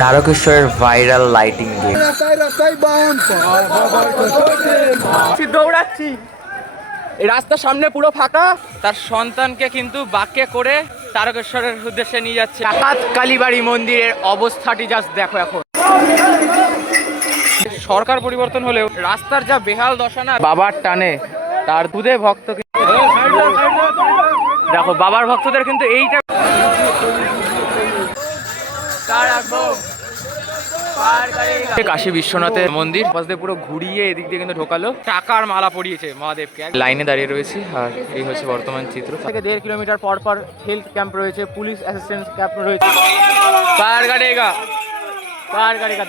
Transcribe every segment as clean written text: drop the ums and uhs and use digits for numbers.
তারকেশ্বরের viral lighting game. দৌড়াচ্ছি, এই রাস্তার সামনে পুরো ফাঁকা। তার সন্তানকে কিন্তু বাঁকে করে তারকেশ্বরের উদ্দেশ্যে নিয়ে যাচ্ছে। ডাকাত কালীবাড়ি মন্দিরের অবস্থাটি জাস্ট দেখো। এখন সরকার পরিবর্তন হলেও রাস্তার যা বেহাল দশা না, বাবার টানে তার দুধে ভক্ত দেখো, বাবার ভক্তদের কিন্তু এইটা কাশী বিশ্বনাথের মন্দির পাশ দিয়ে পুরো ঘুরিয়ে এদিক দিয়ে কিন্তু ঢোকালো। টাকার মালা পরিয়েছে মহাদেবকে। লাইনে দাঁড়িয়ে রয়েছি আর এই হচ্ছে বর্তমান চিত্র। থেকে 1.5 কিলোমিটার পর পর হেলথ ক্যাম্প রয়েছে, পুলিশ অ্যাসিস্ট্যান্স ক্যাম্প রয়েছে।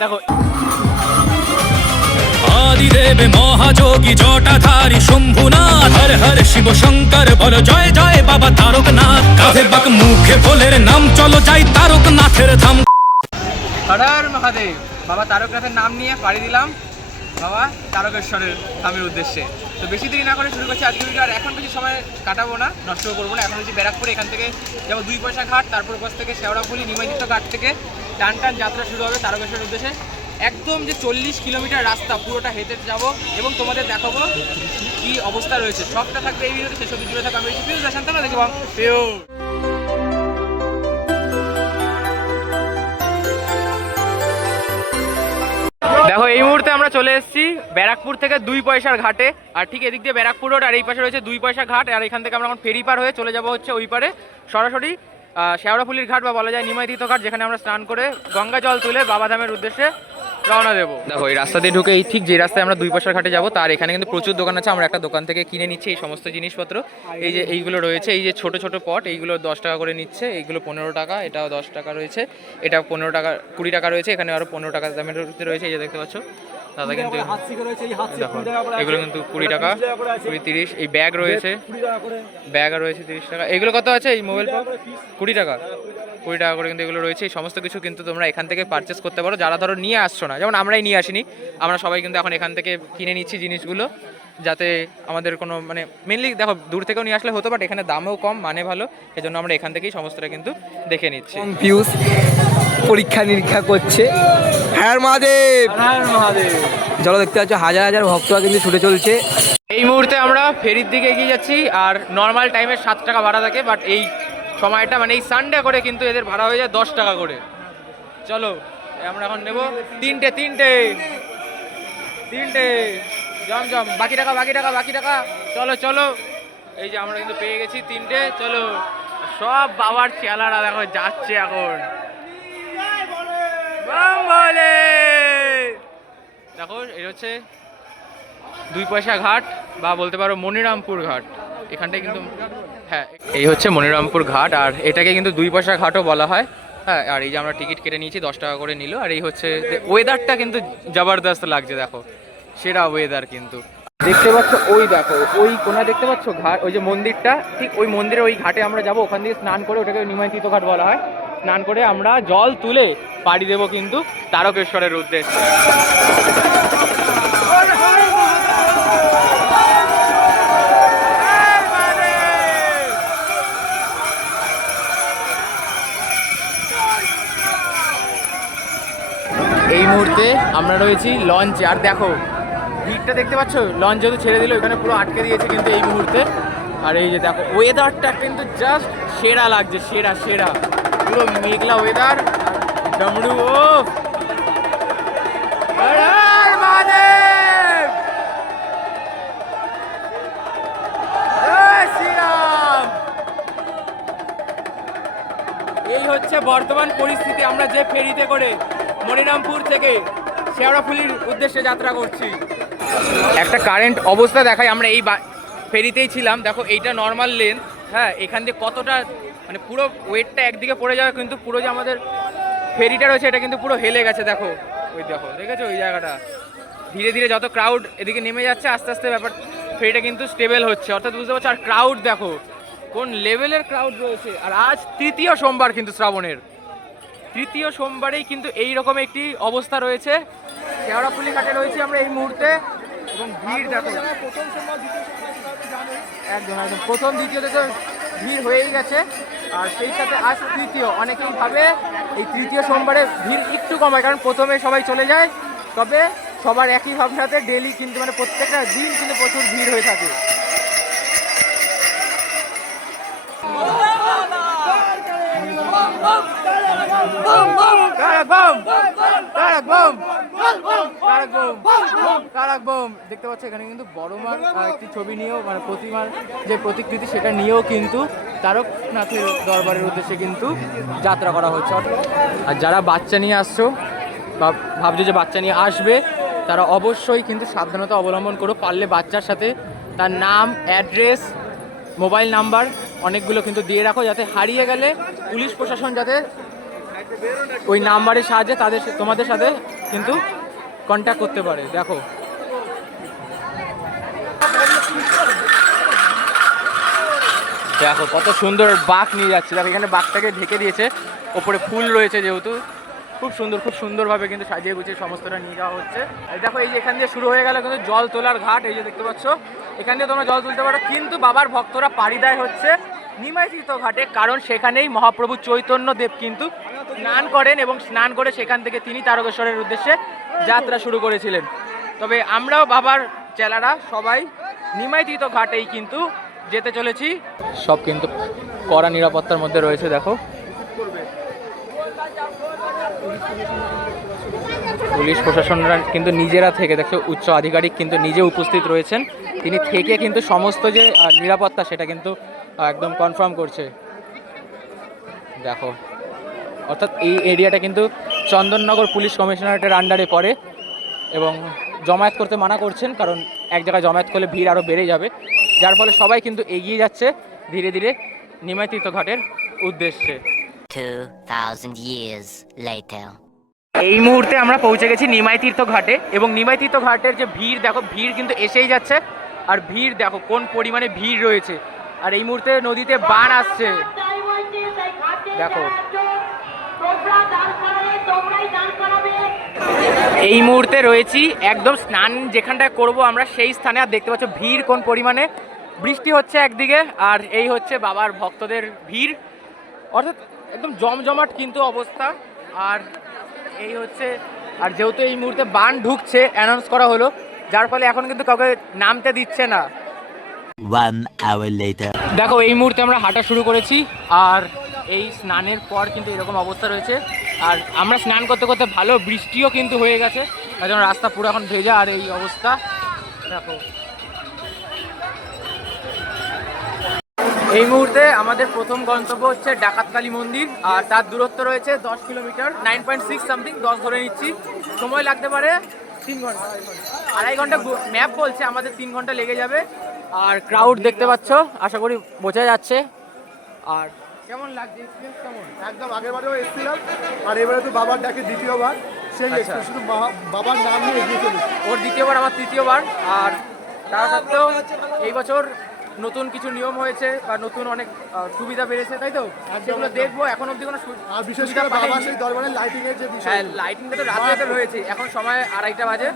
দেখো আদিদেব মহাযোগী জটাধারী শম্ভুনাথ, হর হর শিব শঙ্কর বল জয় জয় বাবা তারকনাথ। কাঁধে বাক মুখে বলের নাম, চলো যাই তারকনাথের ধাম। হর হর মহাদেব। বাবা তারকনাথের নাম নিয়ে পাড়ি দিলাম বাবা তারকেশ্বরের ধামের উদ্দেশ্যে। তো বেশি দেরি না করে শুরু করছি আজকে ভিডিও। আর এখন বেশি সময় কাটাবো না, নষ্ট করবো না। এখন হচ্ছে ব্যারাকপুরে, এখান থেকে যাবো 2 পয়সা ঘাট, তারপর ওপাশ থেকে শেওড়াফুলি নিমজ্জিত ঘাট থেকে টান টান যাত্রা শুরু হবে তারকেশ্বরের উদ্দেশ্যে। একদম যে 40 কিলোমিটার রাস্তা পুরোটা হেঁটে যাব এবং তোমাদের দেখাবো কি অবস্থা রয়েছে। সবটা থাকবে এই ভিডিওতে, শেষ অবধি জুড়ে থাকবে। আমি পিউষ শান্তনা দেখবো পিউষ। দেখো এই মুহূর্তে আমরা চলে এসেছি ব্যারাকপুর থেকে 2 পয়সার ঘাটে। আর ঠিক এদিক দিয়ে ব্যারাকপুর রোড, আর এই পাশে রয়েছে 2 পয়সা ঘাট। আর এখান থেকে আমরা এখন ফেরি পার হয়ে চলে যাব হচ্ছে ওই পারে সরাসরি শেওড়াফুলির ঘাট, বা বলা যায় নিমজ্জিত ঘাট, যেখানে আমরা স্নান করে গঙ্গা জল তুলে বাবাধামের উদ্দেশ্যে রওনা দেবো। দেখো এই রাস্তা দিয়ে ঢুকে এই ঠিক যে রাস্তায় আমরা 2 পয়সার ঘাটে যাবো, তার এখানে কিন্তু প্রচুর দোকান আছে। আমরা একটা দোকান থেকে কিনে নিচ্ছি এই সমস্ত জিনিসপত্র। এই যে এইগুলো রয়েছে, এই যে ছোট ছোট পট, এইগুলো 10 টাকা করে নিচ্ছে, এইগুলো 15 টাকা, এটাও 10 টাকা রয়েছে, এটা 15 টাকা 20 টাকা রয়েছে, এখানে আরও 15 টাকা দামের রয়েছে। এই যে দেখতে পাচ্ছ দাদা, কিন্তু এগুলো কিন্তু 20 টাকা, 20, 30। এই ব্যাগ রয়েছে, ব্যাগ রয়েছে 30 টাকা। এগুলো কত আছে? এই মোবাইল ফোন 20 টাকা, 20 টাকা করে কিন্তু এগুলো রয়েছে। এই সমস্ত কিছু কিন্তু তোমরা এখান থেকে পারচেস করতে পারো, যারা ধরো নিয়ে আসছো না। যেমন আমরাই নিয়ে আসিনি, আমরা সবাই কিন্তু এখন এখান থেকে কিনে নিচ্ছি জিনিসগুলো, যাতে আমাদের কোনো মানে মেনলি দেখো দূর থেকেও নিয়ে আসলে হতো, বাট এখানে দামও কম, মানে ভালো, এই জন্য আমরা এখান থেকেই সমস্তটা কিন্তু দেখে নিচ্ছি। পিউষ পরীক্ষা নিরীক্ষা করছে। হ্যাঁ মহাদেব, হ্যাঁ মহাদেব। চলো দেখতে পাচ্ছ হাজার হাজার ভক্তরা কিন্তু ছুটে চলছে। এই মুহূর্তে আমরা ফেরির দিকে এগিয়ে যাচ্ছি। আর নর্মাল টাইমে 7 টাকা ভাড়া থাকে, বাট এই সময়টা মানে এই সানডে করে কিন্তু এদের ভাড়া হয়ে যায় 10 টাকা করে। চলো আমরা এখন নেব তিনটে জম বাকি টাকা। চলো এই যে আমরা কিন্তু পেয়ে গেছি 3টে। চলো সব বাবার চেলারা দেখো যাচ্ছে এখন। দেখো এই হচ্ছে 2 পয়সা ঘাট, বা বলতে পারো মনিরামপুর ঘাট। এখানটায় কিন্তু হ্যাঁ, এই হচ্ছে মনিরামপুর ঘাট, আর এটাকে কিন্তু 2 পয়সা ঘাটও বলা হয়। হ্যাঁ, আর এই যে আমরা টিকিট কেটে নিয়েছি, 10 টাকা করে নিল। আর এই হচ্ছে ওয়েদারটা কিন্তু জবরদস্ত লাগছে, দেখো সেরা ওয়েদার কিন্তু। দেখতে পাচ্ছ ওই দেখো ওই কোনায় দেখতে পাচ্ছ ঘাট, ওই যে মন্দিরটা, ঠিক ওই মন্দিরে ওই ঘাটে আমরা যাব। ওখান থেকে স্নান করে, ওটাকে নিমজ্জিত ঘাট বলা হয়, স্নান করে আমরা জল তুলে পাড়ি দেবো কিন্তু তারকেশ্বরের উদ্দেশ্যে। এই মুহূর্তে আমরা রয়েছি লঞ্চে, আর দেখো ভিড়টা দেখতে পাচ্ছ। লঞ্চ যেহেতু ছেড়ে দিল, ওখানে পুরো আটকে দিয়েছে কিন্তু এই মুহূর্তে। আর এই যে দেখো ওয়েদারটা কিন্তু জাস্ট সেরা লাগছে, সেরা পুরো মেঘলা ওয়েদার। ডমরু এই হচ্ছে বর্তমান পরিস্থিতি। আমরা যে ফেরিতে করে মনিরামপুর থেকে শেওড়াফুলির উদ্দেশ্যে যাত্রা করছি। একটা কারেন্ট অবস্থা দেখাই, আমরা এই ফেরিতেই ছিলাম। দেখো এইটা নর্মাল লেন, হ্যাঁ, এখান দিয়ে কতটা মানে পুরো ওয়েটটা একদিকে পড়ে যাবে, কিন্তু পুরো যে আমাদের ফেরিটা রয়েছে এটা কিন্তু পুরো হেলে গেছে। দেখো ওই দেখো, দেখেছো ওই জায়গাটা। ধীরে ধীরে যত ক্রাউড এদিকে নেমে যাচ্ছে, আস্তে আস্তে ব্যাপার ফেরিটা কিন্তু স্টেবল হচ্ছে, অর্থাৎ বুঝতে পারছো। আর ক্রাউড দেখো কোন লেভেলের ক্রাউড রয়েছে। আর আজ 3য় সোমবার কিন্তু শ্রাবণের 3য় সোমবারেই কিন্তু এইরকম একটি অবস্থা রয়েছে। শেওড়াফুলি ঘাটে রয়েছি আমরা এই মুহূর্তে, এবং ভিড় দেখো একদম প্রথম দ্বিতীয়তে তো ভিড় হয়েই গেছে। আর সেই সাথে আজ তৃতীয়, অনেকেই ভাবে এই তৃতীয় সোমবারে ভিড় একটু কম হয়, কারণ প্রথমে সবাই চলে যায়, তবে সবার একই ভাবনাতে ডেলি কিন্তু মানে প্রত্যেকটা দিন কিন্তু প্রচুর ভিড় হয়ে থাকে। দেখতে পাচ্ছ এখানে কিন্তু বড় মার একটি ছবি নিয়েও মানে প্রতিমার যে প্রতিকৃতি সেটা নিয়েও কিন্তু তারকনাথের দরবারের উদ্দেশ্যে কিন্তু যাত্রা করা হচ্ছে। আর যারা বাচ্চা নিয়ে আসছো বা ভাবছো যে বাচ্চা নিয়ে আসবে, তারা অবশ্যই কিন্তু সাবধানতা অবলম্বন করো। পারলে বাচ্চার সাথে তার নাম, অ্যাড্রেস, মোবাইল নাম্বার অনেকগুলো কিন্তু দিয়ে রাখো, যাতে হারিয়ে গেলে পুলিশ প্রশাসন যাতে ওই নাম্বারের সাহায্যে তোমাদের সাথে কিন্তু কন্ট্যাক্ট করতে পারে। দেখো দেখো কত সুন্দর বাঘ নিয়ে যাচ্ছে। দেখো এখানে বাঘটাকে ঢেকে দিয়েছে, ওপরে ফুল রয়েছে যেহেতু, খুব সুন্দরভাবে কিন্তু সাজিয়ে গুছিয়ে সমস্তটা নিয়ে যাওয়া হচ্ছে। আর দেখো এই যে এখান দিয়ে শুরু হয়ে গেল কিন্তু জল তোলার ঘাট, এই যে দেখতে পাচ্ছ এখান দিয়ে তোমরা জল তুলতে পারো। কিন্তু বাবার ভক্তরা পাড়ি দেয় হচ্ছে নিমাই তীর্থ ঘাটে, কারণ সেখানেই মহাপ্রভু চৈতন্য দেব কিন্তু স্নান করেন এবং স্নান করে সেখান থেকে তিনি তারকেশ্বরের উদ্দেশ্যে যাত্রা শুরু করেছিলেন। তবে আমরাও বাবার চেলারা সবাই নিমাই তীর্থ ঘাটেই কিন্তু যেতে চলেছি। সব কিন্তু কড়া নিরাপত্তার মধ্যে রয়েছে। দেখো পুলিশ প্রশাসনরা কিন্তু নিজেরা থেকে, দেখো উচ্চ আধিকারিক কিন্তু নিজে উপস্থিত রয়েছেন, তিনি থেকে কিন্তু সমস্ত যে নিরাপত্তা সেটা কিন্তু একদম কনফার্ম করছে। দেখো অর্থাৎ এই এরিয়াটা কিন্তু চন্দননগর পুলিশ কমিশনারেটের আন্ডারে পড়ে এবং জমায়েত করতে মানা করছেন, কারণ এক জায়গায় জমায়েত করলে ভিড় আরও বেড়ে যাবে, যার ফলে সবাই কিন্তু এগিয়ে যাচ্ছে ধীরে ধীরে নিমাই তীর্থ ঘাটের উদ্দেশ্যে। 2000 years later. এই মুহূর্তে আমরা পৌঁছে গেছি নিমাই তীর্থ ঘাটে এবং নিমাই তীর্থ ঘাটের যে ভিড়, দেখো ভিড় কিন্তু এসেই যাচ্ছে। আর ভিড় দেখো কোন পরিমাণে ভিড় রয়েছে। আর এই মুহূর্তে নদীতে বান আসছে, দেখো এই মুহূর্তে রয়েছি একদম স্নান যেখানটায় করব আমরা সেই স্থানে। আর দেখতে পাচ্ছ ভিড় কোন পরিমাণে, বৃষ্টি হচ্ছে একদিকে আর এই হচ্ছে বাবার ভক্তদের ভিড়, অর্থাৎ একদম জমজমাট কিন্তু অবস্থা। আর এই হচ্ছে, আর যেহেতু এই মুহূর্তে বান ঢুকছে অ্যানাউন্স করা হলো, যার ফলে এখন কিন্তু কাউকে নামতে দিচ্ছে না। 1 hour later. দেখো এই মুহূর্তে আমরা হাঁটা শুরু করেছি আর এই স্নানের পর কিন্তু এরকম অবস্থা রয়েছে। আর আমরা স্নান করতে করতে ভালো বৃষ্টিও কিন্তু হয়ে গেছে, তার জন্য রাস্তা পুরো এখন ভেজা আর এই অবস্থা। দেখো এই মুহূর্তে আমাদের প্রথম গন্তব্য হচ্ছে ডাকাতকালী মন্দির, আর তার দূরত্ব রয়েছে 10 কিলোমিটার, 9.6 সামথিং, 10 ধরে নিচ্ছি। সময় লাগতে পারে 3 ঘন্টা, 2.5 ঘন্টা ম্যাপ বলছে, আমাদের 3 ঘন্টা লেগে যাবে। আর ক্রাউড দেখতে পাচ্ছ, আশা করি বোঝা যাচ্ছে। আর কেমন লাগছে, এক্সপিরিয়েন্স কেমন? একদম আগের বারেও এসেছিলাম আর এবারে তো বাবার ডাকে দ্বিতীয়বার, সেই এক্সপিরিয়েন্স, শুধু বাবার নাম নিয়ে এগিয়ে চলেছি। ওর দ্বিতীয়বার, আমার তৃতীয়বার। আর তার সত্ত্বেও এই বছর নতুন কিছু নিয়ম হয়েছে বা নতুন অনেক সুবিধা বেড়েছে, তাই তো সেগুলো দেখবো। এখন অবধি কোনো আর বিশেষ করে বাবা সেই দরবারের লাইটিং এর যে বিষয়, হ্যাঁ লাইটিংটা তো রাতে রয়েছে। এখন সময় 2:30 বাজে,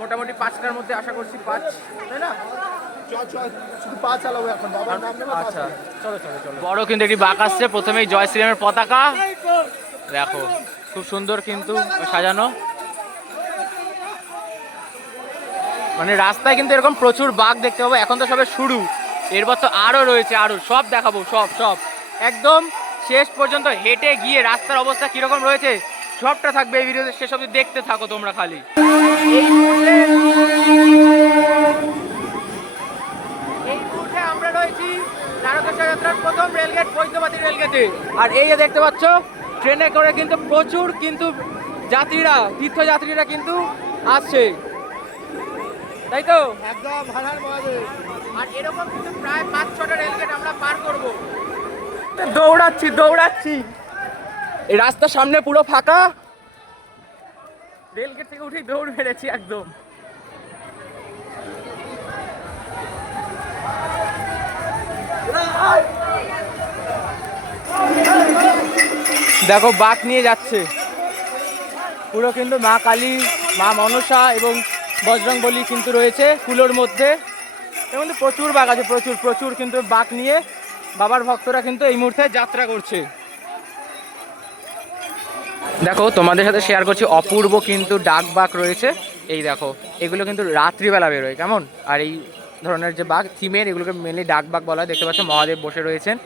মোটামুটি 5টার মধ্যে আশা করছি 5, তাই না? শুধু পা চালাবো এখন, বাবার নাম নেবো। আচ্ছা চলো চলো চলো। বড় কিন্তু একটি বাঁক আসছে, প্রথমেই জয় শ্রীরামের পতাকা, দেখো খুব সুন্দর কিন্তু সাজানো। মানে রাস্তায় কিন্তু এরকম প্রচুর বাঘ দেখতে পাবো, এখন তো সবে শুরু, এরপর তো আরও রয়েছে, আরও সব দেখাবো, সব একদম শেষ পর্যন্ত হেঁটে গিয়ে রাস্তার অবস্থা কীরকম রয়েছে সবটা থাকবে এই ভিডিওতে, শেষ অবধি দেখতে থাকো তোমরা খালি। এই মুহূর্তে আমরা রয়েছি তারকেশ্বর যাত্রার প্রথম রেলগেট, বৈদ্যবাটী রেলগেটে। আর এই যে দেখতে পাচ্ছ ট্রেনে করে কিন্তু প্রচুর কিন্তু যাত্রীরা, তীর্থযাত্রীরা কিন্তু আসছে, তাই তো? একদম ভাড়ার মহাদেব। আর এরকম কিন্তু প্রায় 5-6টা রেলগেট আমরা পার করব। দৌড়াচ্ছি, এই রাস্তার সামনে পুরো ফাঁকা, রেলগেট থেকে উঠেই দৌড় মেরেছি একদম। দেখো বাঘ নিয়ে যাচ্ছে পুরো, কিন্তু মা কালী, মা মনসা এবং বজরংবলী কিন্তু রয়েছে কুলোর মধ্যে, এর মধ্যে প্রচুর বাঘ আছে, প্রচুর কিন্তু বাঘ নিয়ে বাবার ভক্তরা কিন্তু এই মুহূর্তে যাত্রা করছে। দেখো তোমাদের সাথে শেয়ার করছি অপূর্ব কিন্তু ডাকবাগ রয়েছে। এই দেখো এগুলো কিন্তু রাত্রিবেলা বেরোয় কেমন, আর এই ধরনের যে বাঘ থিমের এগুলোকে মেনলি ডাকবাগ বলা হয়। দেখতে পাচ্ছ মহাদেব বসে রয়েছেন,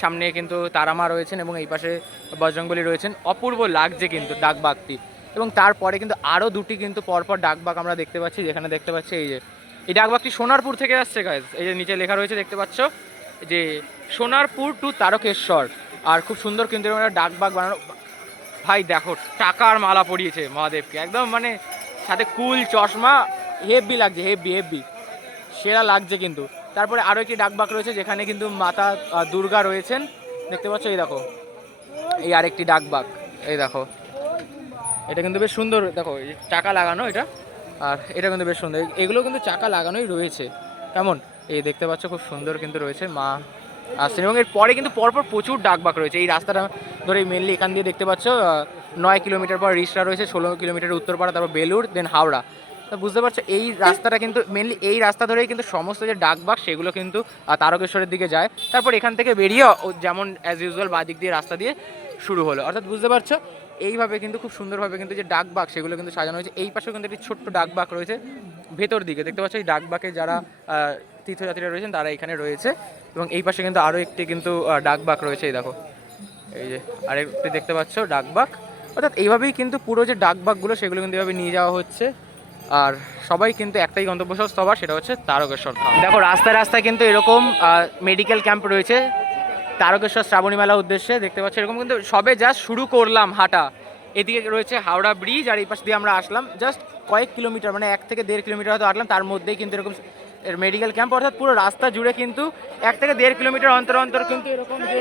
সামনে কিন্তু তারামা রয়েছেন এবং এই পাশে বজরংবলী রয়েছেন। অপূর্ব লাগছে কিন্তু ডাকবাগটি। এবং তারপরে কিন্তু আরও দুটি কিন্তু পরপর ডাকবাগ আমরা দেখতে পাচ্ছি, যেখানে দেখতে পাচ্ছি এই যে এই ডাকবাগটি সোনারপুর থেকে আসছে গাইজ। এই যে নিচে লেখা রয়েছে দেখতে পাচ্ছ যে সোনারপুর টু তারকেশ্বর। আর খুব সুন্দর কিন্তু এরকম একটা ডাকবাগ বানানো। ভাই দেখো টাকার মালা পরিয়েছে মহাদেবকে, একদম মানে সাথে কুল চশমা, হেভি লাগছে, হেভি হেভি সেরা লাগছে কিন্তু। তারপরে আরও একটি ডাকবাগ রয়েছে যেখানে কিন্তু মাতা দুর্গা রয়েছেন দেখতে পাচ্ছ। এই দেখো এই আরেকটি ডাকবাগ, এই দেখো এটা কিন্তু বেশ সুন্দর। দেখো এই চাকা লাগানো এটা, আর এটা কিন্তু বেশ সুন্দর। এগুলো কিন্তু চাকা লাগানোই রয়েছে কেমন, এই দেখতে পাচ্ছ খুব সুন্দর কিন্তু রয়েছে মা আসছেন। এবং এর পরে কিন্তু পরপর প্রচুর ডাকবাগ রয়েছে। এই রাস্তাটা ধরে মেনলি এখান দিয়ে দেখতে পাচ্ছ 9 কিলোমিটার পর রিসরা রয়েছে, 16 কিলোমিটার উত্তরপাড়া, তারপর বেলুর, দেন হাওড়া। তো বুঝতে পারছো এই রাস্তাটা কিন্তু মেনলি এই রাস্তা ধরেই কিন্তু সমস্ত যে ডাকবাগ সেগুলো কিন্তু তারকেশ্বরের দিকে যায়। তারপর এখান থেকে বেরিয়ে যেমন অ্যাজ ইউজুয়াল বাদিক দিয়ে রাস্তা দিয়ে শুরু হলো, অর্থাৎ বুঝতে পারছো এইভাবে কিন্তু খুব সুন্দরভাবে কিন্তু যে ডাকবাগ সেগুলো কিন্তু সাজানো হয়েছে। এই পাশেও কিন্তু একটি ছোট্ট ডাকবাগ রয়েছে ভেতর দিকে দেখতে পাচ্ছ। এই ডাকবাগে যারা তীর্থযাত্রীরা রয়েছেন তারা এখানে রয়েছে। এবং এই পাশে কিন্তু আরও একটি কিন্তু ডাকবাগ রয়েছে, এই দেখো এই যে আরেকটি দেখতে পাচ্ছ ডাকবাগ। অর্থাৎ এইভাবেই কিন্তু পুরো যে ডাকবাগগুলো সেগুলো কিন্তু এইভাবে নিয়ে যাওয়া হচ্ছে। আর সবাই কিন্তু একটাই গন্তব্যস্থল সবার, সেটা হচ্ছে তারকেশ্বর ধাম। দেখো রাস্তায় রাস্তায় কিন্তু এরকম মেডিকেল ক্যাম্প রয়েছে তারকেশ্বর শ্রাবণী মেলার উদ্দেশ্যে দেখতে পাচ্ছি। এরকম কিন্তু সবে জাস্ট শুরু করলাম হাঁটা। এদিকে রয়েছে হাওড়া ব্রিজ, আর এই পাশ দিয়ে আমরা আসলাম জাস্ট কয়েক কিলোমিটার, মানে 1 থেকে 1.5 কিলোমিটার হয়তো হাঁটলাম, তার মধ্যেই কিন্তু এরকম মেডিকেল ক্যাম্প। অর্থাৎ পুরো রাস্তা জুড়ে কিন্তু 1 থেকে 1.5 কিলোমিটার অন্তর অন্তর কিন্তু এরকম যে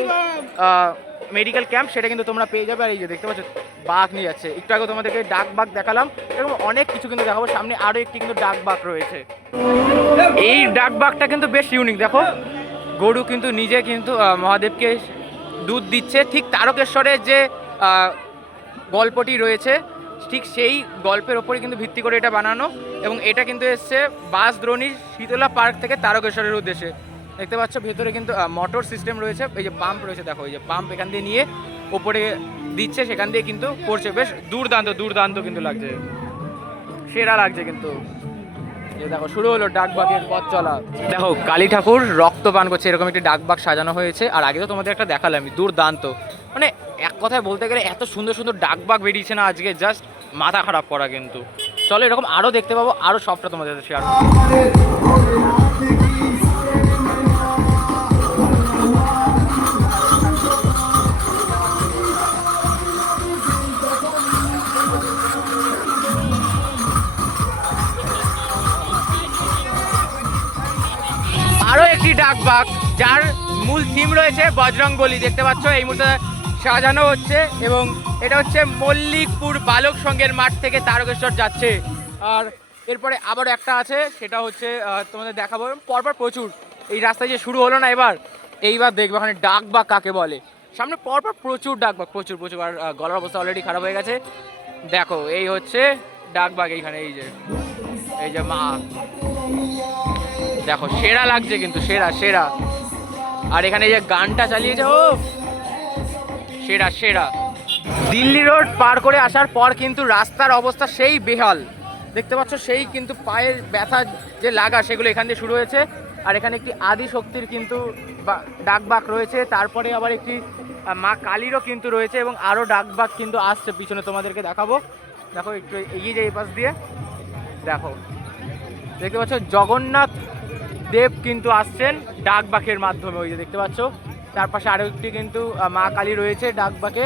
মেডিকেল ক্যাম্প সেটা কিন্তু তোমরা পেয়ে যাবে। আর এই যে দেখতে পাচ্ছ বাঘ নিয়ে যাচ্ছে, একটু আগে তোমাদেরকে ডাকবাগ দেখালাম, এরকম অনেক কিছু কিন্তু দেখাবো। সামনে আরও একটি কিন্তু ডাকবাগ রয়েছে। এই ডাকবাগটা কিন্তু বেশ ইউনিক। দেখো গরু কিন্তু নিজে কিন্তু মহাদেবকে দুধ দিচ্ছে, ঠিক তারকেশ্বরের যে গল্পটি রয়েছে ঠিক সেই গল্পের ওপরে কিন্তু ভিত্তি করে এটা বানানো। এবং এটা কিন্তু এসছে বাসদ্রোণীর শীতলা পার্ক থেকে তারকেশ্বরের উদ্দেশ্যে। দেখতে পাচ্ছ ভেতরে কিন্তু মোটর সিস্টেম রয়েছে, এই যে পাম্প রয়েছে, দেখো এই যে পাম্প এখান দিয়ে নিয়ে ওপরে দিচ্ছে, সেখান দিয়ে কিন্তু করছে। বেশ দুর্দান্ত দুর্দান্ত কিন্তু লাগছে, সেরা লাগছে কিন্তু। এই দেখো শুরু হলো ডাকবাগের পথ চলা। দেখো কালী ঠাকুর রক্ত পান করছে, এরকম একটি ডাকবাগ সাজানো হয়েছে। আর আগে তো তোমাদের একটা দেখালাম দুর্দান্ত, মানে এক কথায় বলতে গেলে এত সুন্দর সুন্দর ডাকবাগ বেরিয়েছে না আজকে, জাস্ট মাথা খারাপ করা কিন্তু। চলো এরকম আরও দেখতে পাবো, আরও সবটা তোমাদের সাথে শেয়ার করবো। আরও একটি ডাকবাগ যার মূল থিম রয়েছে বজরংবলী, দেখতে পাচ্ছ এই মুহূর্তে সাজানো হচ্ছে। এবং এটা হচ্ছে মল্লিকপুর বালক সংঘের মাঠ থেকে তারকেশ্বর যাচ্ছে। আর এরপরে আবার একটা আছে, সেটা হচ্ছে তোমাদের দেখাবো পরপর প্রচুর। এই রাস্তায় যে শুরু হলো না এইবার দেখবো ওখানে ডাকবাগ কাকে বলে। সামনে পরপর প্রচুর ডাকবাগ, প্রচুর প্রচুর। আর গলার অবস্থা অলরেডি খারাপ হয়ে গেছে। দেখো এই হচ্ছে ডাকবাগ, এইখানে এই যে মা, দেখো সেরা লাগছে কিন্তু, সেরা সেরা। আর এখানে যে গানটা চালিয়েছে, ও সেরা সেরা। দিল্লি রোড পার করে আসার পর কিন্তু রাস্তার অবস্থা সেই বেহাল, দেখতে পাচ্ছ সেই কিন্তু পায়ের ব্যথা যে লাগা সেগুলো এখান দিয়ে শুরু হয়েছে। আর এখানে একটি আদি শক্তির কিন্তু ডাকবাগ রয়েছে, তারপরে আবার একটি মা কালীরও কিন্তু রয়েছে। এবং আরও ডাকবাগ কিন্তু আসছে পিছনে, তোমাদেরকে দেখাবো। দেখো একটু এগিয়ে যাই এই পাশ দিয়ে, দেখো দেখতে পাচ্ছ জগন্নাথ দেব কিন্তু আসছেন ডাকবাগের মাধ্যমে, ওই যে দেখতে পাচ্ছ। তার পাশে আরও একটি কিন্তু মা কালী রয়েছে ডাকবাগে।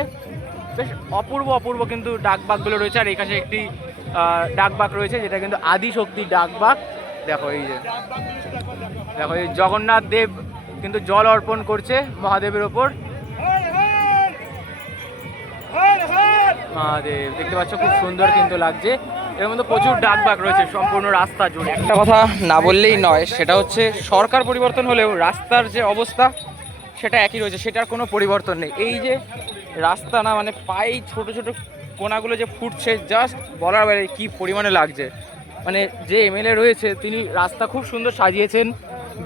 বেশ অপূর্ব অপূর্ব কিন্তু ডাকবাগগুলো রয়েছে। আর এই কাছে একটি ডাকবাগ রয়েছে যেটা কিন্তু আদি শক্তি ডাকবাগ। দেখো এই যে দেখো এই জগন্নাথ দেব কিন্তু জল অর্পণ করছে মহাদেবের ওপর। মহাদেব দেখতে পাচ্ছ খুব সুন্দর কিন্তু লাগছে। এর মধ্যে প্রচুর ডাকবাগ রয়েছে সম্পূর্ণ রাস্তা জুড়ে। একটা কথা না বললেই নয়, সেটা হচ্ছে সরকার পরিবর্তন হলেও রাস্তার যে অবস্থা সেটা একই রয়েছে, সেটার কোনো পরিবর্তন নেই। এই যে রাস্তা না, মানে পায়ে ছোট ছোট কোনাগুলো যে ফুটছে, জাস্ট বলার বাইরে কী পরিমাণে লাগছে। মানে যে এমএলএ রয়েছে তিনি রাস্তা খুব সুন্দর সাজিয়েছেন,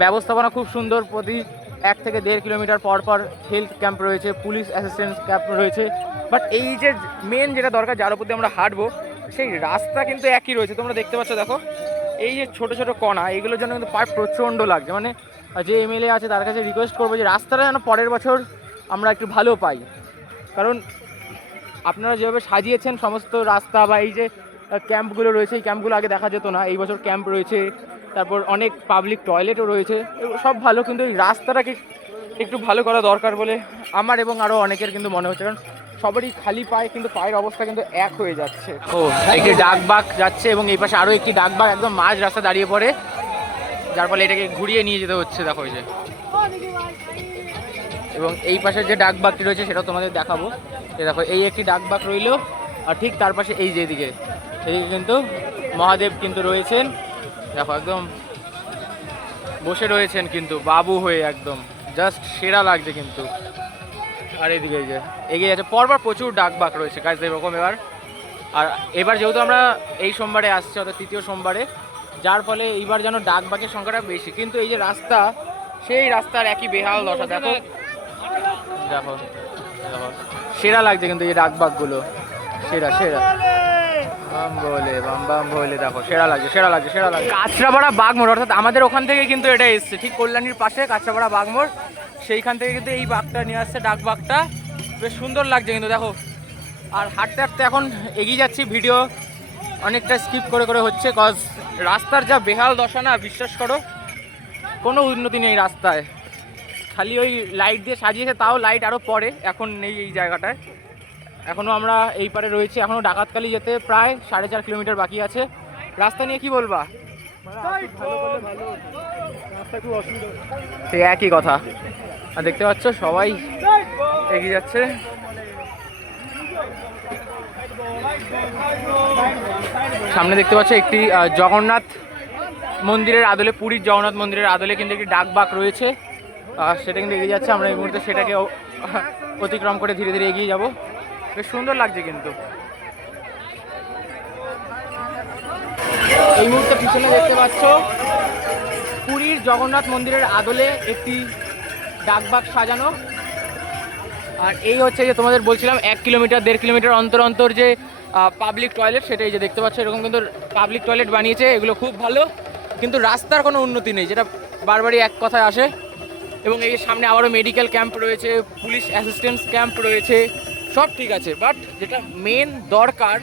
ব্যবস্থাপনা খুব সুন্দর, প্রতি 1 থেকে 1.5 কিলোমিটার পর পর হেলথ ক্যাম্প রয়েছে, পুলিশ অ্যাসিস্ট্যান্স ক্যাম্প রয়েছে। বাট এই যে মেন যেটা দরকার, যার উপর দিয়ে আমরা হাঁটবো, সেই রাস্তা কিন্তু একই রয়েছে। তোমরা দেখতে পাচ্ছ, দেখো এই যে ছোট ছোট কণা, এইগুলোর জন্য কিন্তু পায়ে প্রচণ্ড লাগছে। মানে যে এমএলএ আছে তার কাছে রিকোয়েস্ট করবো যে রাস্তাটা যেন পরের বছর আমরা একটু ভালো পাই, কারণ আপনারা যেভাবে সাজিয়েছেন সমস্ত রাস্তা বা এই যে ক্যাম্পগুলো রয়েছে, এই ক্যাম্পগুলো আগে দেখা যেত না। এই বছর ক্যাম্প রয়েছে, তারপর অনেক পাবলিক টয়লেটও রয়েছে, সব ভালো, কিন্তু এই রাস্তাটাকে একটু ভালো করা দরকার বলে আমার এবং আরও অনেকের কিন্তু মনে হচ্ছে। কারণ সবারই খালি পায়ে, কিন্তু পায়ের অবস্থা কিন্তু এক হয়ে যাচ্ছে। ও একটি ডাকবাগ যাচ্ছে এবং এই পাশে আরও একটি ডাকবাগ একদম মাঝ রাস্তা দাঁড়িয়ে পড়ে, যার ফলে এটাকে ঘুরিয়ে নিয়ে যেতে হচ্ছে। দেখো এই যে, এবং এই পাশে যে ডাকবাগটি রয়েছে সেটাও তোমাদের দেখাবো। দেখো এই একটি ডাকবাগ রইল, আর ঠিক তার পাশে এই যে এদিকে কিন্তু মহাদেব কিন্তু রয়েছেন। দেখো একদম বসে রয়েছেন কিন্তু বাবু হয়ে, একদম জাস্ট সেরা লাগছে কিন্তু। আর এদিকে এই যে এগিয়ে যাচ্ছে, পরপর প্রচুর ডাকবাগ রয়েছে গাছ এরকম। এবার যেহেতু আমরা এই সোমবারে আসছি, অর্থাৎ তৃতীয় সোমবারে, যার ফলে এইবার যেন ডাকবাগের সংখ্যাটা বেশি। কিন্তু এই যে রাস্তা, সেই রাস্তার একই বেহাল দশা। দেখো দেখো দেখো সেরা লাগছে কিন্তু এই ডাকবাগগুলো, সেরা সেরা বাম বলে বাম বাম বলে। দেখো সেরা লাগছে, সেরা লাগছে, সেরা লাগছে। কাঁচরাপাড়া বাগমোড়, অর্থাৎ আমাদের ওখান থেকে কিন্তু এটা এসছে, ঠিক কল্যাণীর পাশে কাঁচরাপাড়া বাগমোড়, সেইখান থেকে কিন্তু এই বাঘটা নিয়ে আসছে, ডাকবাগটা। বেশ সুন্দর লাগছে কিন্তু দেখো। আর হাঁটতে হাঁটতে এখন এগিয়ে যাচ্ছি, ভিডিও অনেকটা স্কিপ করে করে হচ্ছে, কজ রাস্তার যা বেহাল দশা না, বিশ্বাস করো কোনো উন্নতি নেই রাস্তায়। খালি ওই লাইট দিয়ে সাজিয়েছে, তাও লাইট আরও পরে, এখন নেই এই জায়গাটায়। এখনও আমরা এই পারে রয়েছি, এখনও ডাকাতকালি যেতে প্রায় 4.5 কিলোমিটার বাকি আছে। রাস্তা নিয়ে কি বলবা? সে একই কথা। আর দেখতে পাচ্ছ সবাই এগিয়ে যাচ্ছে। সামনে দেখতে পাচ্ছ একটি জগন্নাথ মন্দিরের আদলে, পুরীর জগন্নাথ মন্দিরের আদলে কিন্তু একটি ডাকবাগ রয়েছে, আর সেটা কিন্তু এগিয়ে যাচ্ছে। আমরা এই মুহূর্তে সেটাকে অতিক্রম করে ধীরে ধীরে এগিয়ে যাব। বেশ সুন্দর লাগছে কিন্তু। এই মুহূর্তে পিছনে দেখতে পাচ্ছ পুরীর জগন্নাথ মন্দিরের আদলে একটি ডাকবাগ সাজানো। আর এই হচ্ছে যে তোমাদের বলছিলাম 1 কিলোমিটার 1.5 কিলোমিটার অন্তর অন্তর যে পাবলিক টয়লেট, সেটাই যে দেখতে পাচ্ছ এরকম কিন্তু পাবলিক টয়লেট বানিয়েছে। এগুলো খুব ভালো, কিন্তু রাস্তার কোনো উন্নতি নেই, যেটা বারবারই এক কথায় আসে। এবং এই সামনে আবারও মেডিকেল ক্যাম্প রয়েছে, পুলিশ অ্যাসিস্ট্যান্স ক্যাম্প রয়েছে, সব ঠিক আছে, বাট যেটা মেন দরকার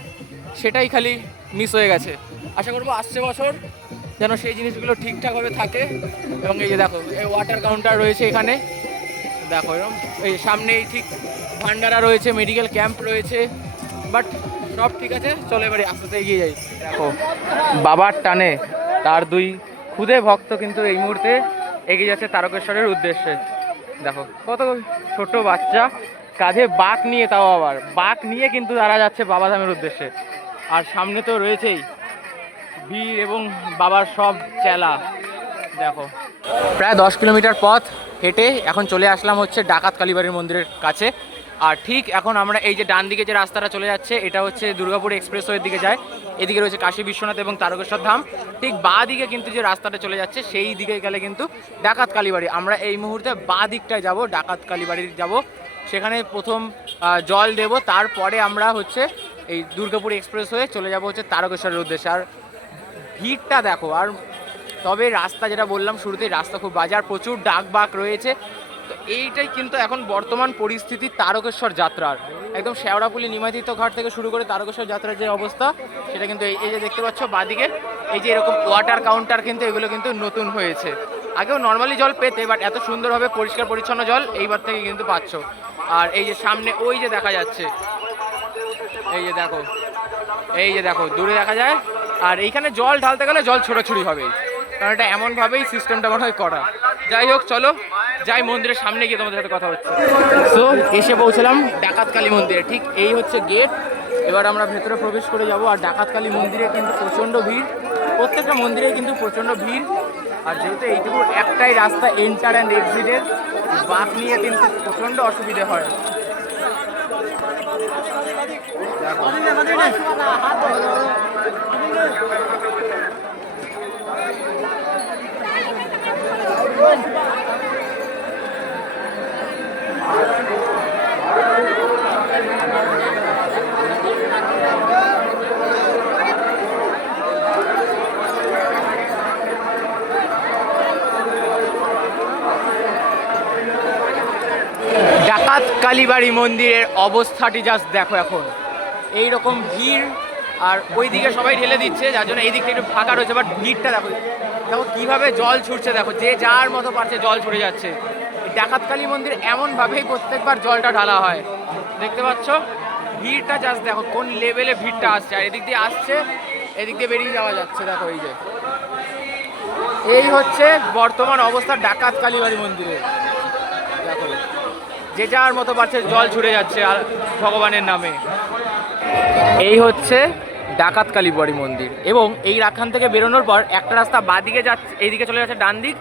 সেটাই খালি মিস হয়ে গেছে। আশা করবো আসছে বছর যেন সেই জিনিসগুলো ঠিকঠাকভাবে থাকে। এবং এই যে দেখো এই ওয়াটার কাউন্টার রয়েছে এখানে, দেখো এরকম এই সামনেই ঠিক ভান্ডারা রয়েছে, মেডিকেল ক্যাম্প রয়েছে, বাট সব ঠিক আছে। চলো এবারে আস্তে আস্তে এগিয়ে যাই। দেখো বাবার টানে তার 2 খুদে ভক্ত কিন্তু এই মুহূর্তে এগিয়ে যাচ্ছে তারকেশ্বরের উদ্দেশ্যে। দেখো কত ছোট বাচ্চা, কাঁধে বাঁক নিয়ে, তাও আবার বাঁক নিয়ে কিন্তু তারা যাচ্ছে বাবাধামের উদ্দেশ্যে। আর সামনে তো রয়েছেই ভিড় এবং বাবার সব চেলা। দেখো প্রায় 10 কিলোমিটার পথ হেঁটে এখন চলে আসলাম হচ্ছে ডাকাত কালীবাড়ির মন্দিরের কাছে। আর ঠিক এখন আমরা এই যে ডান দিকে যে রাস্তাটা চলে যাচ্ছে, এটা হচ্ছে দুর্গাপুর এক্সপ্রেসওয়ের দিকে যায়। এদিকে রয়েছে কাশী বিশ্বনাথ এবং তারকেশ্বর ধাম। ঠিক বাঁ দিকে কিন্তু যে রাস্তাটা চলে যাচ্ছে, সেই দিকে গেলে কিন্তু ডাকাত কালীবাড়ি। আমরা এই মুহূর্তে বাঁ দিকটায় যাব, ডাকাত কালীবাড়ি যাব। সেখানে প্রথম জল দেব, তারপরে আমরা হচ্ছে এই দুর্গাপুর এক্সপ্রেসওয়ে চলে যাব হচ্ছে তারকেশ্বরের উদ্দেশ্যে। আর ভিড়টা দেখো। আর তবে রাস্তা যেটা বললাম শুরুতেই, রাস্তা খুব বাজার, প্রচুর ডাকবাগ রয়েছে। তো এইটাই কিন্তু এখন বর্তমান পরিস্থিতি তারকেশ্বর যাত্রার। একদম শেওড়াফুলি নিমাতীর্থ ঘাট থেকে শুরু করে তারকেশ্বর যাত্রার যে অবস্থা, সেটা কিন্তু এই যে দেখতে পাচ্ছ বাদিকে এই যে এরকম ওয়াটার কাউন্টার, কিন্তু এগুলো কিন্তু নতুন হয়েছে। আগেও নর্মালি জল পেতে, বাট এত সুন্দরভাবে পরিষ্কার পরিচ্ছন্ন জল এইবার থেকে কিন্তু পাচ্ছ। আর এই যে সামনে ওই যে দেখা যাচ্ছে, এই যে দেখো, এই যে দেখো দূরে দেখা যায়। আর এইখানে জল ঢালতে গেলে জল ছোটাছুড়ি হবে, কারণ এটা এমনভাবেই সিস্টেমটা মনে হয় করা। যাই হোক চলো যাই মন্দিরের সামনে গিয়ে তোমাদের সাথে কথা হচ্ছে। তো এসে পৌঁছলাম ডাকাত কালী মন্দিরে, ঠিক এই হচ্ছে গেট। এবার আমরা ভেতরে প্রবেশ করে যাব। আর ডাকাত কালী মন্দিরে কিন্তু প্রচণ্ড ভিড়, প্রত্যেকটা মন্দিরে কিন্তু প্রচণ্ড ভিড়। আর যেহেতু এইটুকু একটাই রাস্তা এন্টার অ্যান্ড এক্সিটের, বাঁক নিয়ে কিন্তু প্রচণ্ড অসুবিধে হয়। কালীবাড়ি মন্দিরের অবস্থাটি জাস্ট দেখো এখন এই রকম ভিড়, আর ওই দিকে সবাই ঢেলে দিচ্ছে যার জন্য এই দিকটা একটু ফাঁকা রয়েছে, বাট ভিড়টা দেখো দেখো কীভাবে জল ছুটছে, দেখো যে যার মতো পারছে জল ছুটে যাচ্ছে। এই ডাকাতকালী মন্দির এমনভাবেই প্রত্যেকবার জলটা ঢালা হয়, দেখতে পাচ্ছ ভিড়টা জাস্ট দেখো কোন লেভেলে ভিড়টা আসছে, আর এদিক দিয়ে আসছে এদিক দিয়ে বেরিয়ে যাওয়া যাচ্ছে। দেখো এই যে এই হচ্ছে বর্তমান অবস্থা ডাকাত কালীবাড়ি মন্দিরে, দেখো যে যার মতো পারছে জল ছুটে যাচ্ছে আর ভগবানের নামে। এই হচ্ছে ডাকাত কালীবাড়ি মন্দির, এবং এই রাখান থেকে বেরোনোর পর একটা রাস্তা বাদিকে যাচ্ছে, এইদিকে চলে যাচ্ছে ডান দিক,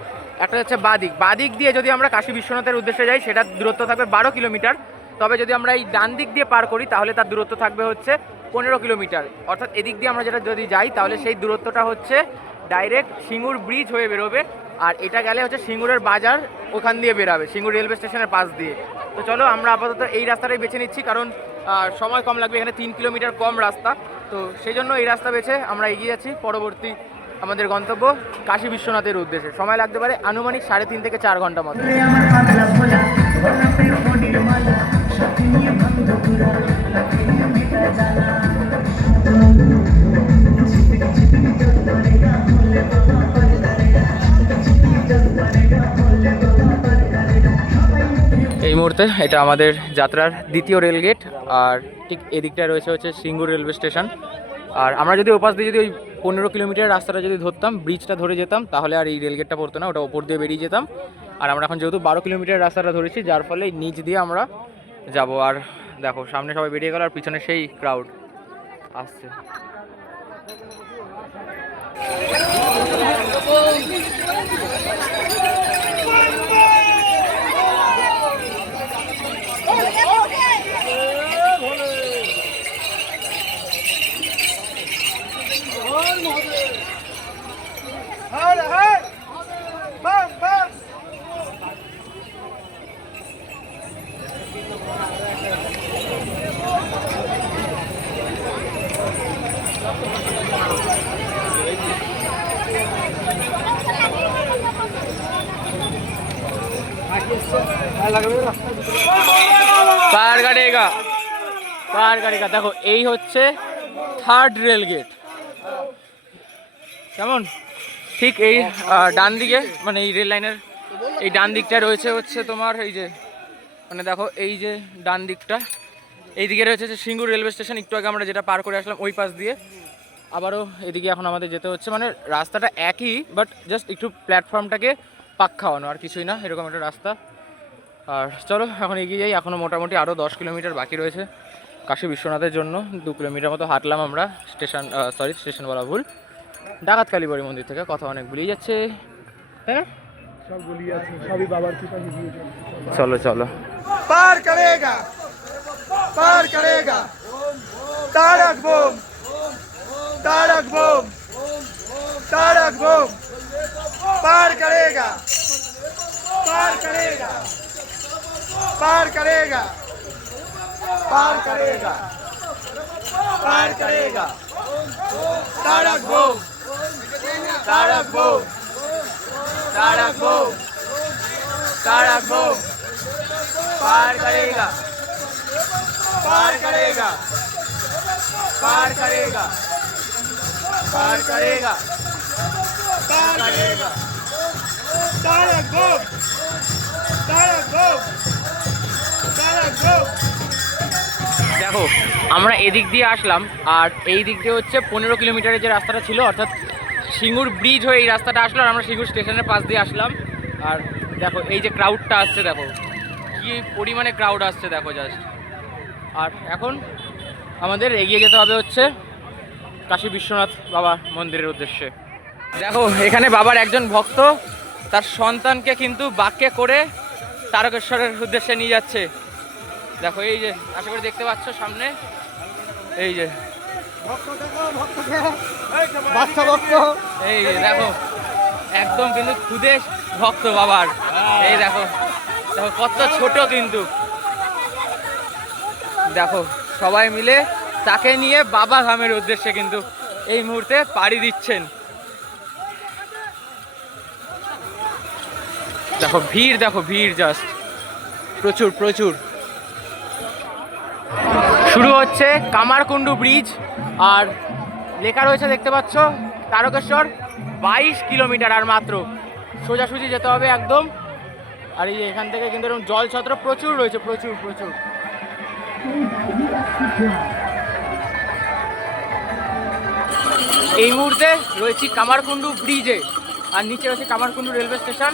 একটা যাচ্ছে বাদিক দিয়ে যদি আমরা কাশী বিশ্বনাথের উদ্দেশ্যে যাই সেটার দূরত্ব থাকবে 12 কিলোমিটার। তবে যদি আমরা এই ডান দিক দিয়ে পার করি তাহলে তার দূরত্ব থাকবে হচ্ছে 15 কিলোমিটার। অর্থাৎ এদিক দিয়ে আমরা যেটা যদি যাই তাহলে সেই দূরত্বটা হচ্ছে ডাইরেক্ট সিঙ্গুর ব্রিজ হয়ে বেরোবে, আর এটা গেলে হচ্ছে সিঙ্গুরের বাজার ওখান দিয়ে বেরাবে, সিঙ্গুর রেলওয়ে স্টেশনের পাশ দিয়ে। তো চলো আমরা আপাতত এই রাস্তাটাই বেছে নিচ্ছি, কারণ সময় কম লাগবে, এখানে 3 কিলোমিটার কম রাস্তা, তো সেই জন্য এই রাস্তা বেছে আমরা এগিয়ে যাচ্ছি পরবর্তী আমাদের গন্তব্য কাশী বিশ্বনাথের উদ্দেশ্যে। সময় লাগতে পারে আনুমানিক 3.5 থেকে 4 ঘন্টা মতো। এই মুহূর্তে এটা আমাদের যাত্রার দ্বিতীয় রেলগেট, আর ঠিক এদিকটা রয়েছে হচ্ছে সিঙ্গুর রেলওয়ে স্টেশন। আর আমরা যদি ওপাশ দিয়ে যদি ওই 15 কিলোমিটার রাস্তাটা যদি ধরতাম, ব্রিজটা ধরে যেতাম, তাহলে আর এই রেলগেটটা পড়তো না, ওটা ওপর দিয়ে বেরিয়ে যেতাম। আর আমরা এখন যেহেতু 12 কিলোমিটার রাস্তাটা ধরেছি, যার ফলে নিচ দিয়ে আমরা যাব। আর দেখো সামনে সবাই বেরিয়ে গেল, আর পিছনে সেই ক্রাউড আসছে। পার কাটেগা দেখো এই হচ্ছে 3rd রেল গেট। কেমন ঠিক এই ডান দিকে, মানে এই রেল লাইনের এই ডান দিকটা রয়েছে হচ্ছে তোমার এই যে, মানে দেখো এই যে ডান দিকটা, এই দিকে রয়েছে যে সিঙ্গুর রেলওয়ে স্টেশন, একটু আগে আমরা যেটা পার করে আসলাম ওই পাশ দিয়ে, আবারও এদিকে এখন আমাদের যেতে হচ্ছে। মানে রাস্তাটা একই, বাট জাস্ট একটু প্ল্যাটফর্মটাকে পাক খাওয়ানো, আর কিছুই না, এরকম একটা রাস্তা। আর চলো এখন এগিয়ে যাই, এখনও মোটামুটি আরও 10 কিলোমিটার বাকি রয়েছে কাশী বিশ্বনাথের জন্য। 2 কিলোমিটার মতো হাঁটলাম আমরা স্টেশন বলা ভুল, ডাকাত কালীবাড়ি মন্দির থেকে। কথা অনেক ভুলিয়ে যাচ্ছে, তাই না? সব গুলিয়ে আছে, সবই বাবার কৃপা নিয়ে চলো চলো। পার করেগা, পার করেগা, তারক বোম, তারক বোম, তারক বোম, পার করেগা, पार करेगा, पार करेगा, पार करेगा, पार करेगा, तारक बोम, तारक बोम, तारक बोम, तारक बोम, पार करेगा, पार करेगा, पार करेगा, पार करेगा, पार करेगा, तारक बोम, तारक बोम, तारक बोम। দেখো আমরা এদিক দিয়ে আসলাম, আর এই দিক দিয়ে হচ্ছে 15 কিলোমিটারের যে রাস্তাটা ছিল, অর্থাৎ সিঙ্গুর ব্রিজ হয়ে এই রাস্তাটা আসলো, আর আমরা সিঙ্গুর স্টেশনের পাশ দিয়ে আসলাম। আর দেখো এই যে ক্রাউডটা আসছে, দেখো কি পরিমাণে ক্রাউড আসছে দেখো জাস্ট। আর এখন আমাদের এগিয়ে যেতে হবে হচ্ছে কাশী বিশ্বনাথ বাবা মন্দিরের উদ্দেশ্যে। দেখো এখানে বাবার একজন ভক্ত তার সন্তানকে কিন্তু বাক্যে করে তারকেশ্বরের উদ্দেশ্যে নিয়ে যাচ্ছে। দেখো এই যে আশা করি দেখতে পাচ্ছ সামনে, এই যে বাচ্চা ভক্ত, এই যে দেখো একদম কিন্তু খুদে ভক্ত বাবার। এই দেখো দেখো কত ছোট, কিন্তু দেখো সবাই মিলে তাকে নিয়ে বাবা ধামের উদ্দেশ্যে কিন্তু এই মুহূর্তে পাড়ি দিচ্ছেন। দেখো ভিড়, দেখো ভিড় জাস্ট প্রচুর প্রচুর। শুরু হচ্ছে কামারকুণ্ডু ব্রিজ, আর লেখা রয়েছে দেখতে পাচ্ছ তারকেশ্বর 22 কিলোমিটার আর মাত্র, সোজাসুজি যেতে হবে একদম। আর এই যে এখান থেকে কিন্তু এরকম জলছত্র প্রচুর রয়েছে, প্রচুর প্রচুর। এই মুহূর্তে রয়েছি কামারকুণ্ডু ব্রিজে, আর নিচে রয়েছে কামারকুণ্ডু রেলওয়ে স্টেশন,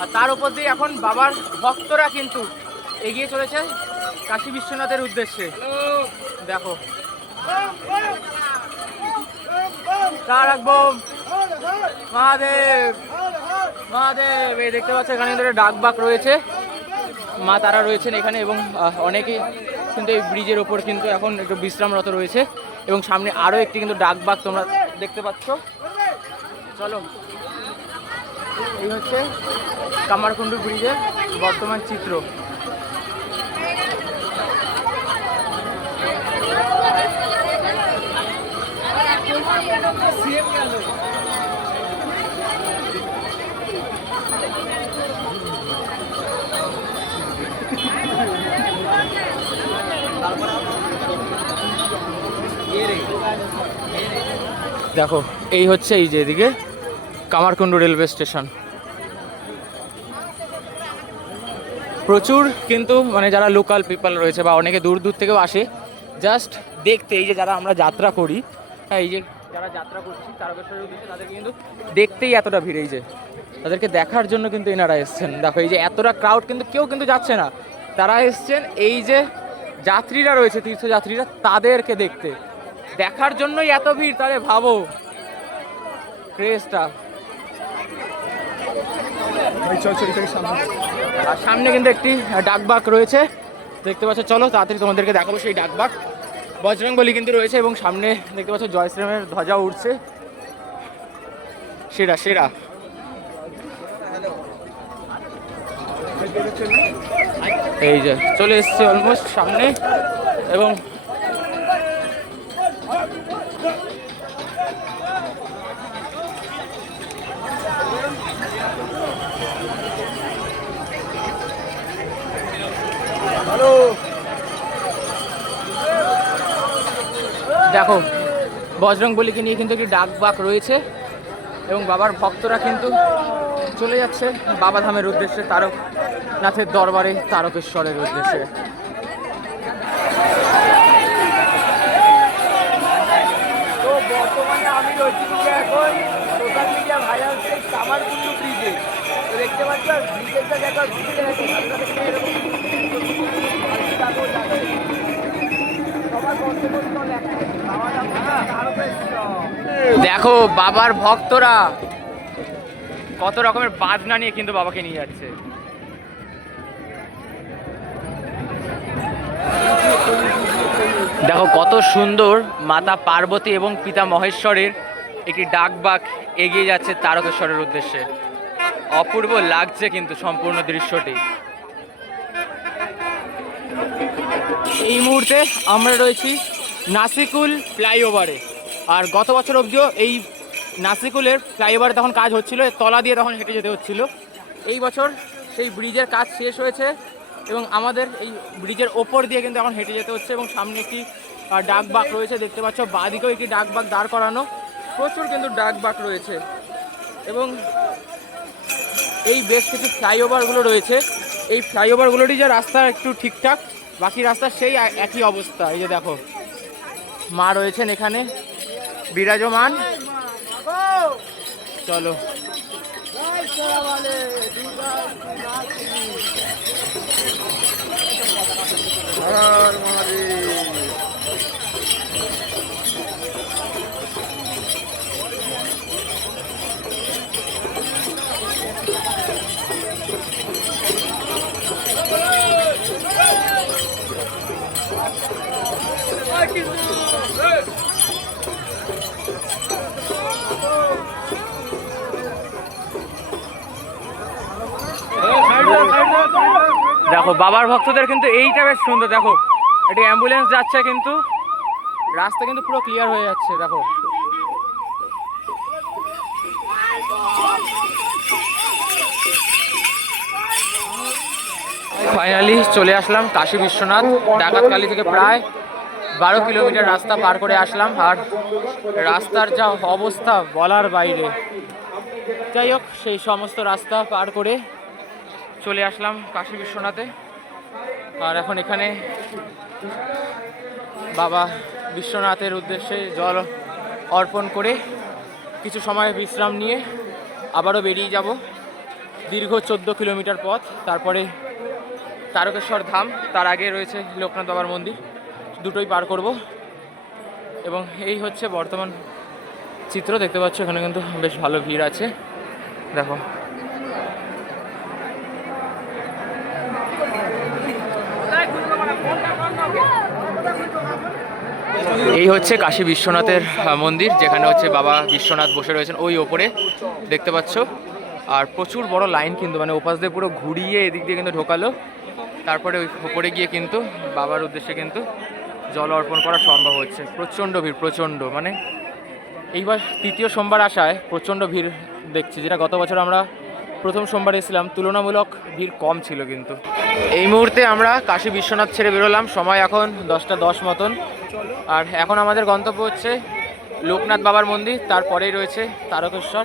আর তার উপর দিয়ে এখন বাবার ভক্তরা কিন্তু এগিয়ে চলেছে কাশী বিশ্বনাথের উদ্দেশ্যে। দেখো মহাদেব মহাদেব, এই দেখতে পাচ্ছ এখানে কিন্তু একটা ডাকবাক রয়েছে, মা তারা রয়েছেন এখানে, এবং অনেকেই কিন্তু এই ব্রিজের ওপর কিন্তু এখন একটু বিশ্রামরত রয়েছে, এবং সামনে আরও একটি কিন্তু ডাকবাক তোমরা দেখতে পাচ্ছ। চলো, এই হচ্ছে কামারকুণ্ডু ব্রিজের বর্তমান চিত্র। দেখো এই হচ্ছে এই যে এদিকে কামারকুণ্ডু রেলওয়ে স্টেশন। প্রচুর কিন্তু মানে যারা লোকাল পিপল রয়েছে বা অনেকে দূর দূর থেকেও আসে জাস্ট দেখতে, এই যে যারা আমরা যাত্রা করি, হ্যাঁ এই যে যারা যাত্রা করছি তারকেশ্বরের উদ্দেশ্যে, তাদেরকে কিন্তু দেখতেই এতটা ভিড়, এই যে তাদেরকে দেখার জন্য কিন্তু এনারা এসছেন। দেখো এই যে এতটা ক্রাউড, কিন্তু কেউ কিন্তু যাচ্ছে না, তারা এসছেন এই যে যাত্রীরা রয়েছে, তীর্থযাত্রীরা, তাদেরকে দেখতে, দেখার জন্যই এত ভিড়। তাহলে ভাবো ক্রেজটা। আর সামনে কিন্তু একটি ডাকবাক রয়েছে দেখতে পাচ্ছ, চলো তাড়াতাড়ি তোমাদেরকে দেখাবো সেই ডাকবাক। বজরংবলী কিন্তু রয়েছে, এবং সামনে দেখতে পাচ্ছ জয় শ্রীরামের ধ্বজা উঠছে, সেরা সেরা। এই যে চলে এসছে অলমোস্ট সামনে, এবং দেখো বজরংবলীকে নিয়ে কিন্তু একটি ডাকবাক রয়েছে, এবং বাবার ভক্তরা কিন্তু চলে যাচ্ছে বাবাধামের উদ্দেশ্যে, তারকনাথের দরবারে, তারকেশ্বরের উদ্দেশ্যে। তো বর্তমানে আমি রয়েছি এখন সোশ্যাল মিডিয়া ভাইরাল কামারকুণ্ডু ব্রিজে, তো দেখতে পাচ্ছ ব্রিজেরটা দেখো, দেখো বাবার ভক্তরা কত রকমের বাজনা নিয়ে কিন্তু বাবাকে নিয়ে যাচ্ছে। দেখো কত সুন্দর মাতা পার্বতী এবং পিতা মহেশ্বরের একটি ডাকবাক এগিয়ে যাচ্ছে তারকেশ্বরের উদ্দেশ্যে। অপূর্ব লাগছে কিন্তু সম্পূর্ণ দৃশ্যটি। এই মুহূর্তে আমরা রয়েছি নাসিকুল ফ্লাইওভারে, আর গত বছর অবধিও এই নাসিকুলের ফ্লাইওভারে তখন কাজ হচ্ছিল, তলা দিয়ে তখন হেঁটে যেতে হচ্ছিল। এই বছর সেই ব্রিজের কাজ শেষ হয়েছে, এবং আমাদের এই ব্রিজের ওপর দিয়ে কিন্তু এখন হেঁটে যেতে হচ্ছে, এবং সামনে একটি ডাকবাক রয়েছে দেখতে পাচ্ছ, বাঁদিকেও একটি ডাকবাক দাঁড় করানো, প্রচুর কিন্তু ডাকবাক রয়েছে। এবং এই বেশ কিছু ফ্লাইওভারগুলো রয়েছে, এই ফ্লাইওভারগুলোরই যে রাস্তা একটু ঠিকঠাক, বাকি রাস্তা সেই একই অবস্থা। এই যে দেখো মা রয়েছেন এখানে বিরাজমান। চলো দেখো বাবার ভক্তদের কিন্তু এইটা বেশ সুন্দর। দেখো একটি অ্যাম্বুলেন্স যাচ্ছে, কিন্তু রাস্তা কিন্তু পুরো ক্লিয়ার হয়ে যাচ্ছে। দেখো ফাইনালি চলে আসলাম কাশী বিশ্বনাথ, ডাকাতকালী থেকে প্রায় 12 কিলোমিটার রাস্তা পার করে আসলাম, আর রাস্তার যা অবস্থা বলার বাইরে। যাই হোক, সেই সমস্ত রাস্তা পার করে চলে আসলাম কাশী বিশ্বনাথে। আর এখন এখানে বাবা বিশ্বনাথের উদ্দেশ্যে জল অর্পণ করে কিছু সময় বিশ্রাম নিয়ে আবারও বেরিয়ে যাব দীর্ঘ 14 কিলোমিটার পথ। তারপরে তারকেশ্বর ধাম, তার আগে রয়েছে লোকনাথ বাবার মন্দির, দুটোই পার করব। এবং এই হচ্ছে বর্তমান চিত্র, দেখতে পাচ্ছ এখানে কিন্তু বেশ ভালো ভিড় আছে। দেখো, এই হচ্ছে কাশী বিশ্বনাথের মন্দির, যেখানে হচ্ছে বাবা বিশ্বনাথ বসে রয়েছেন ওই ওপরে, দেখতে পাচ্ছ। আর প্রচুর বড় লাইন কিন্তু, মানে ওপাশ দিয়ে পুরো ঘুরিয়ে এদিক দিয়ে কিন্তু ঢোকালো, তারপরে ওই ওপরে গিয়ে কিন্তু বাবার উদ্দেশ্যে কিন্তু জল অর্পণ করা সম্ভব হচ্ছে। প্রচণ্ড ভিড়, প্রচণ্ড, মানে এইবার তৃতীয় সোমবার আসায় প্রচণ্ড ভিড় দেখছি, যেটা গত বছর আমরা প্রথম সোমবার এসেছিলাম তুলনামূলক ভিড় কম ছিল। কিন্তু এই মুহূর্তে আমরা কাশী বিশ্বনাথ ছেড়ে বেরোলাম, সময় এখন 10টা 10 মতন। আর এখন আমাদের গন্তব্য হচ্ছে লোকনাথ বাবার মন্দির, তারপরেই রয়েছে তারকেশ্বর।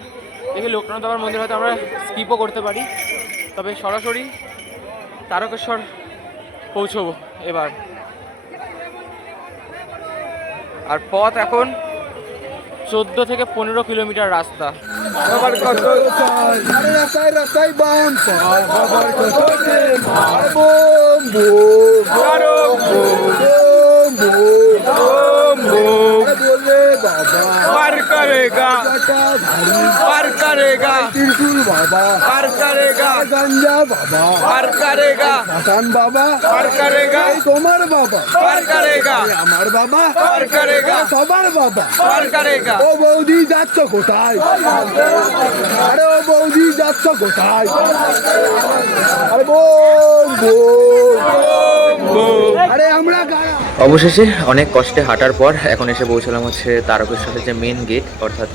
দেখি লোকনাথ বাবার মন্দির হয়তো আমরা স্কিপও করতে পারি, তবে সরাসরি তারকেশ্বর পৌঁছবো এবার। আর পথ এখন 14 থেকে 15 কিলোমিটার রাস্তা। রাস্তায় বাম पार करेगा, पार करेगा, त्रिशूल बाबा पार करेगा, गंजा बाबा पार करेगा, मकान बाबा पार करेगा, তোমার বাবা पार करेगा, আমার বাবা पार करेगा, সবার বাবা पार करेगा। ও বৌদি যাচ্ছ কোথায়? আরে ও বৌদি যাচ্ছ কোথায়? আরে বোম বোম, আরে আমরা গায়া। অবশেষে অনেক কষ্টে হাঁটার পর এখন এসে পৌঁছলাম হচ্ছে তারকেশ্বরের যে মেন গেট, অর্থাৎ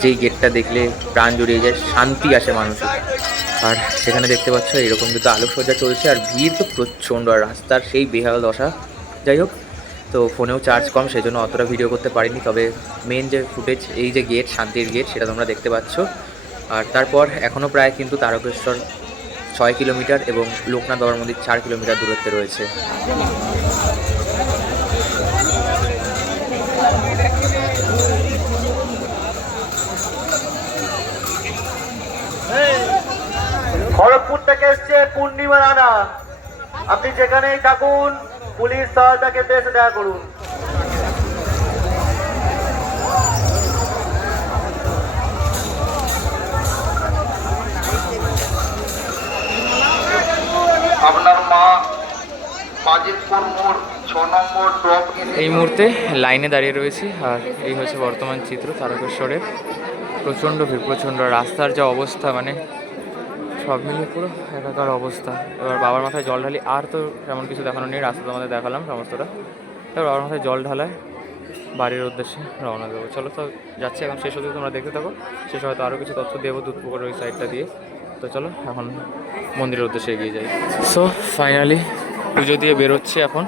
যেই গেটটা দেখলে প্রাণ জুড়িয়ে যায়, শান্তি আসে মানুষের। আর সেখানে দেখতে পাচ্ছ এরকম কিন্তু আলোকসজ্জা চলছে, আর ভিড় তো প্রচণ্ড, আর রাস্তার সেই বেহাল দশা। যাই হোক, তো ফোনেও চার্জ কম, সেই জন্য অতটা ভিডিও করতে পারিনি। তবে মেন যে ফুটেজ, এই যে গেট, শান্তির গেট, সেটা তোমরা দেখতে পাচ্ছ। আর তারপর এখনও প্রায় কিন্তু তারকেশ্বর 6 কিলোমিটার এবং লোকনাথ বাবার মন্দির 4 কিলোমিটার দূরত্বে রয়েছে। খড়গপুর থেকে এসছে পূর্ণিমা রানা, আপনি যেখানেই থাকুন পুলিশ সহায়তাকে এসে দেখা করুন। আপনার মা বাজিতপুর মোড় 6 নম্বর ড্রপ। এই মুহূর্তে লাইনে দাঁড়িয়ে রয়েছি, আর এই হচ্ছে বর্তমান চিত্র তারকেশ্বরের। প্রচণ্ড ভিড়, প্রচণ্ড, রাস্তার যা অবস্থা, মানে সব মিলিয়ে পুরো একাকার অবস্থা। এবার বাবার মাথায় জল ঢালি, আর তো তেমন কিছু দেখানো নেই, রাস্তা তোমাদের দেখালাম সমস্তটা। এবার বাবার মাথায় জল ঢালায় বাড়ির উদ্দেশ্যে রওনা দেবো। চলো তো যাচ্ছি, এখন শেষ হতে তোমরা দেখতে থাকো, শেষ হয়তো আরও কিছু তথ্য দেবো দুধপুকুরের ওই সাইডটা দিয়ে। তো চলো এখন মন্দিরের উদ্দেশ্যে এগিয়ে যাই। সো ফাইনালি পুজো দিয়ে বেরোচ্ছি এখন।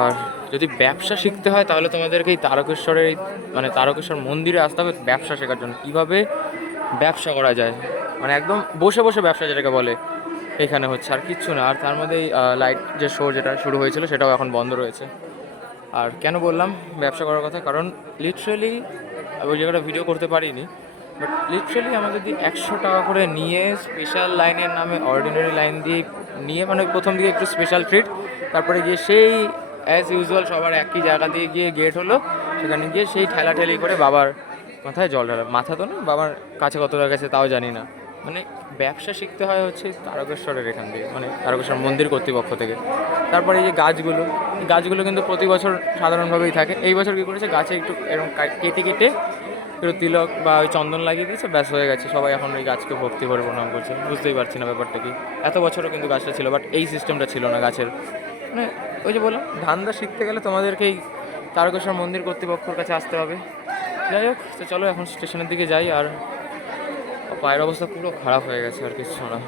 আর যদি ব্যবসা শিখতে হয় তাহলে তোমাদেরকে এই তারকেশ্বরের, মানে তারকেশ্বর মন্দিরে আসতে হবে ব্যবসা শেখার জন্য, কীভাবে ব্যবসা করা যায়, মানে একদম বসে বসে ব্যবসা যেটাকে বলে, এখানে হচ্ছে আর কিচ্ছু না। আর তার মধ্যে লাইট যে শো যেটা শুরু হয়েছিল সেটাও এখন বন্ধ রয়েছে। আর কেন বললাম ব্যবসা করার কথা, কারণ লিটারেলি ওই জায়গাটা ভিডিও করতে পারিনি, বাট লিটারেলি আমাদের যদি 100 টাকা করে নিয়ে স্পেশাল লাইনের নামে অর্ডিনারি লাইন দিয়ে নিয়ে, মানে প্রথম দিকে একটু স্পেশাল ট্রিট, তারপরে গিয়ে সেই অ্যাজ ইউজুয়াল সবার একই জায়গা দিয়ে গিয়ে গেট হলো, সেখানে গিয়ে সেই ঠেলাঠেলি করে বাবার মাথায় জল ঢালা। মাথা তো না, বাবার কাছে কত টাকা গেছে তাও জানি না। মানে ব্যবসা শিখতে হয় হচ্ছে তারকেশ্বরের এখান থেকে, মানে তারকেশ্বর মন্দির কর্তৃপক্ষ থেকে। তারপরে এই যে গাছগুলো, এই গাছগুলো কিন্তু প্রতি বছর সাধারণভাবেই থাকে। এই বছর কী করেছে, গাছে একটু এরকম কেটে কেটে একটু তিলক বা ওই চন্দন লাগিয়ে দিয়েছে, ব্যাস হয়ে গেছে। সবাই এখন ওই গাছকে ভক্তি করে প্রণাম করছে। বুঝতেই পারছি না ব্যাপারটা কি। এত বছরও কিন্তু গাছটা ছিল, বাট এই সিস্টেমটা ছিল না গাছের। মানে ওই যে বললাম, ধান্দা শিখতে গেলে তোমাদেরকেই তারকেশ্বর মন্দির কর্তৃপক্ষের কাছে আসতে হবে। যাই হোক, তো চলো এখন স্টেশনের দিকে যাই। আর পায়ের অবস্থা পুরো খারাপ হয়ে গেছে, আর কিছু না।